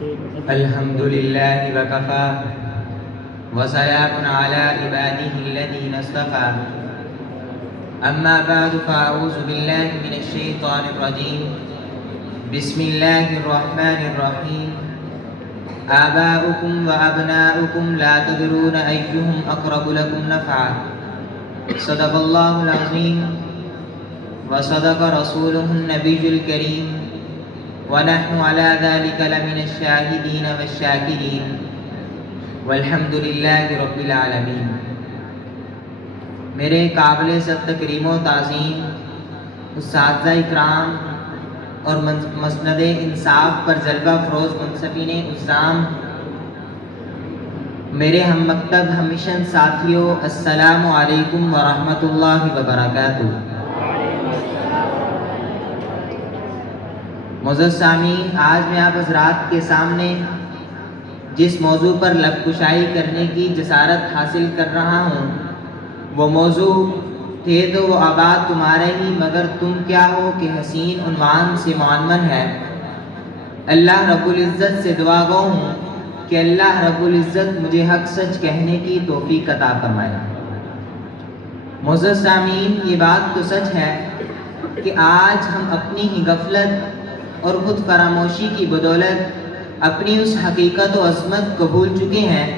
الحمد لله وكفى وسلام على عباده الذين اصطفى أما بعد فأعوذ بالله من الشيطان الرجيم بسم الله الرحمن الرحيم آباؤكم وأبناؤكم لا تدرون أيهم أقرب لكم نفعا صدق الله العظيم وصدق رسوله النبي الكريم ونحن على ذلك لمن الشاهدين والشاكرين والحمد لله رب العالمين۔ میرے قابل صد تکریم و تعظیم اساتذہ اکرام اور مسند انصاف پر جلوہ فروز منصفین عظام، میرے ہم مکتب ہم مشن ساتھیوں، السلام علیکم ورحمۃ اللہ وبرکاتہ۔ معزز سامعین، آج میں آپ حضرات کے سامنے جس موضوع پر لب کشائی کرنے کی جسارت حاصل کر رہا ہوں وہ موضوع تھے تو وہ آباد تمہارے ہی مگر تم کیا ہو کہ حسین عنوان سے معنون ہے۔ اللہ رب العزت سے دعا گو ہوں کہ اللہ رب العزت مجھے حق سچ کہنے کی توفیق عطا فرمائے۔ معزز سامعین، یہ بات تو سچ ہے کہ آج ہم اپنی ہی غفلت اور خود فراموشی کی بدولت اپنی اس حقیقت و عظمت کو بھول چکے ہیں۔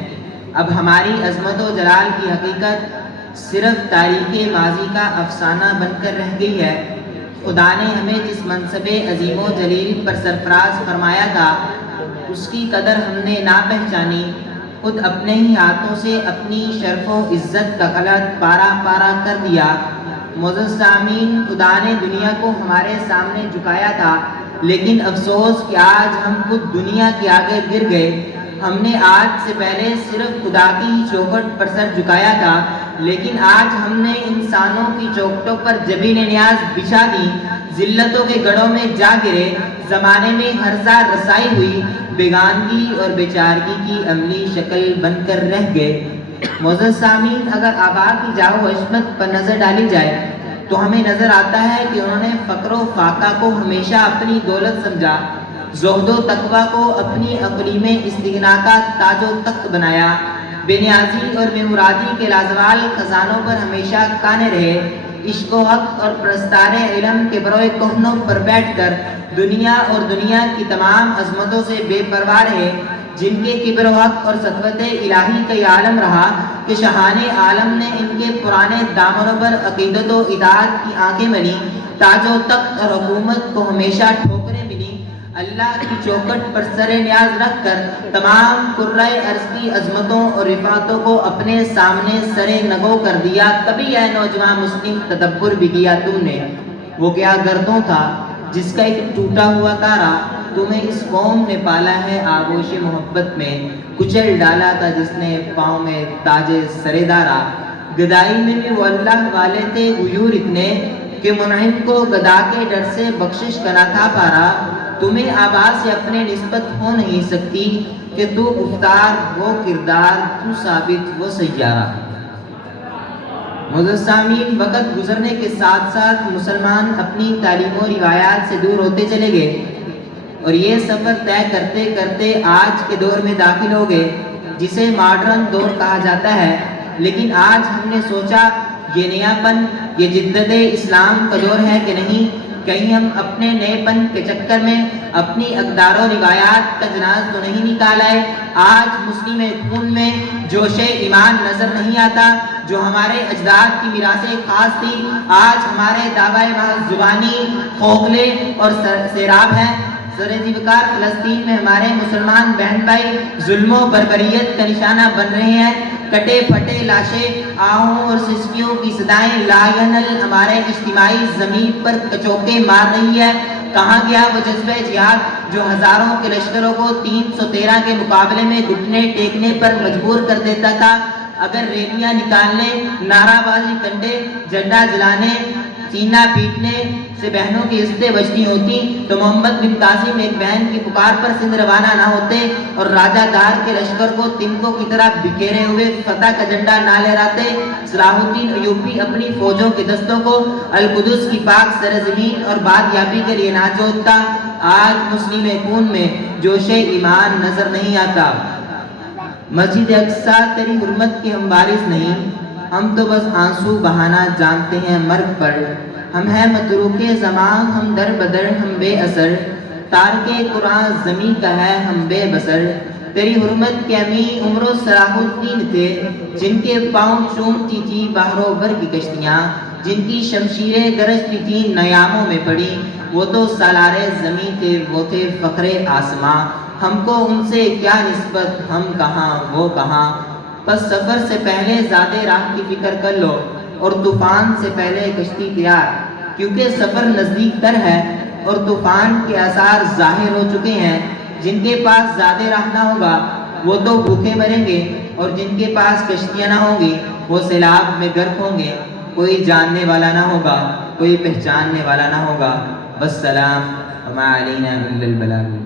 اب ہماری عظمت و جلال کی حقیقت صرف تاریخ ماضی کا افسانہ بن کر رہ گئی ہے۔ خدا نے ہمیں جس منصب عظیم و جلیل پر سرفراز فرمایا تھا اس کی قدر ہم نے نہ پہچانی، خود اپنے ہی ہاتھوں سے اپنی شرف و عزت کا غلط پارا پارا کر دیا۔ معزز سامعین، خدا نے دنیا کو ہمارے سامنے جھکایا تھا، لیکن افسوس کہ آج ہم خود دنیا کے آگے گر گئے۔ ہم نے آج سے پہلے صرف خدا کی چوکھٹ پر سر جھکایا تھا، لیکن آج ہم نے انسانوں کی چوکھٹوں پر جبین نیاز بچھا دی، ذلتوں کے گڑھوں میں جا گرے، زمانے میں ہرزہ رسائی ہوئی، بیگانگی اور بیچارگی کی عملی شکل بن کر رہ گئے۔ معزز سامعین، اگر آبا کی جاہ و عظمت پر نظر ڈالی جائے تو ہمیں نظر آتا ہے کہ انہوں نے فقر و فاقہ کو ہمیشہ اپنی دولت سمجھا، زہد و تقویٰ کو اپنی اقلیم استغنا کا تاج و تخت بنایا، بے نیازی اور بے مرادی کے لازوال خزانوں پر ہمیشہ کانے رہے، عشق و حق اور پرستار علم کے بروئے کوہنوں پر بیٹھ کر دنیا اور دنیا کی تمام عظمتوں سے بے پرواہ رہے، جن کے کبر و حق اور سطوت الہی کا یہ عالم رہا کہ شاہان عالم نے ان کے پرانے دامنوں پر عقیدت و اطاعت کی آنکھیں ملی، تاج و تخت اور حکومت کو ہمیشہ ٹھوکریں ملی۔ اللہ کی چوکھٹ پر سر نیاز رکھ کر تمام قرۂ ارض کی عظمتوں اور رفعتوں کو اپنے سامنے سر نگو کر دیا۔ کبھی اے نوجوان مسلم تدبر بھی کیا تم نے؟ وہ کیا گردوں تھا جس کا ایک ٹوٹا ہوا تارا تمہیں اس قوم نے پالا ہے آغوش محبت میں، کچل ڈالا تھا جس نے پاؤں میں تاج سرے دارا۔ گدائی میں بھی وہ اللہ والے تھے غیور اتنے کہ منعم کو گدا کے ڈر سے بخشش کا نہ تھا پارا۔ تمہیں آبا سے اپنے نسبت ہو نہیں سکتی کہ تو گفتار وہ کردار، تو ثابت وہ سیارہ۔ معزز سامعین، وقت گزرنے کے ساتھ ساتھ مسلمان اپنی تعلیم و روایات سے دور ہوتے چلے گئے اور یہ سفر طے کرتے کرتے آج کے دور میں داخل ہو گئے جسے ماڈرن دور کہا جاتا ہے۔ لیکن آج ہم نے سوچا یہ نیا پن، یہ جدت اسلام کا دور ہے کہ نہیں؟ کہیں ہم اپنے نئے پن کے چکر میں اپنی اقدار و روایات کا جناز تو نہیں نکال آئے؟ آج مسلم خون میں جوش ایمان نظر نہیں آتا جو ہمارے اجداد کی میراث خاص تھی؟ آج ہمارے دعوی محض زبانی کھوکھلے اور سیراب ہیں۔ زرزیوکار فلسطین میں ہمارے مسلمان بہن بھائی ظلم و بربریت کا نشانہ بن رہے ہیں، کٹے پھٹے لاشیں، آہوں اور سسکیوں کی صدائیں لا ینل ہمارے اجتماعی زمین پر کچوکے مار رہی ہے۔ کہاں گیا وہ جذبہ جہاد جو ہزاروں کے لشکروں کو 313 کے مقابلے میں گھٹنے ٹیکنے پر مجبور کر دیتا تھا؟ اگر ریلیاں نکالنے، نعرہ بازی کرنے، جھنڈا جلانے، سینہ پیٹنے سے بہنوں کی عزتیں بچتی ہوتی تو محمد بن قاسم ایک بہن کی پکار پر سندھ روانہ نہ ہوتے اور راجہ دار کے لشکر کو تنکوں کی طرح بکھیرے ہوئے فتح کا جھنڈا نہ لہراتے۔ صلاح الدین ایوبی اپنی فوجوں کے دستوں کو القدس کی پاک سرزمین اور بادیابی کے لیے نہ جوتتا۔ آج مسلم خون میں جوش ایمان نظر نہیں آتا۔ مسجد اقصیٰ تیری حرمت کے ہم وارث نہیں، ہم تو بس آنسو بہانا جانتے ہیں مرگ پر۔ ہم ہیں متروک زمان، ہم در بدر ہم بے اثر، تارک قرآن زمین کا ہے ہم بے بسر۔ تیری حرمت کے امین عمر و صلاح الدین تھے، جن کے پاؤں چومتی تھی بحر و بر کی کشتیاں، جن کی شمشیریں گرجتی تھیں نیاموں میں پڑی، وہ تو سالار زمین تھے، وہ تھے فخر آسماں۔ ہم کو ان سے کیا نسبت، ہم کہاں وہ کہاں۔ بس سفر سے پہلے زیادہ راہ کی فکر کر لو، اور طوفان سے پہلے کشتی تیار، کیونکہ سفر نزدیک تر ہے اور طوفان کے آثار ظاہر ہو چکے ہیں۔ جن کے پاس زیادہ راہ نہ ہوگا وہ تو بھوکے مریں گے، اور جن کے پاس کشتیاں نہ ہوں گی وہ سیلاب میں غرق ہوں گے۔ کوئی جاننے والا نہ ہوگا، کوئی پہچاننے والا نہ ہوگا۔ والسلام وما علینا الا البلاغ۔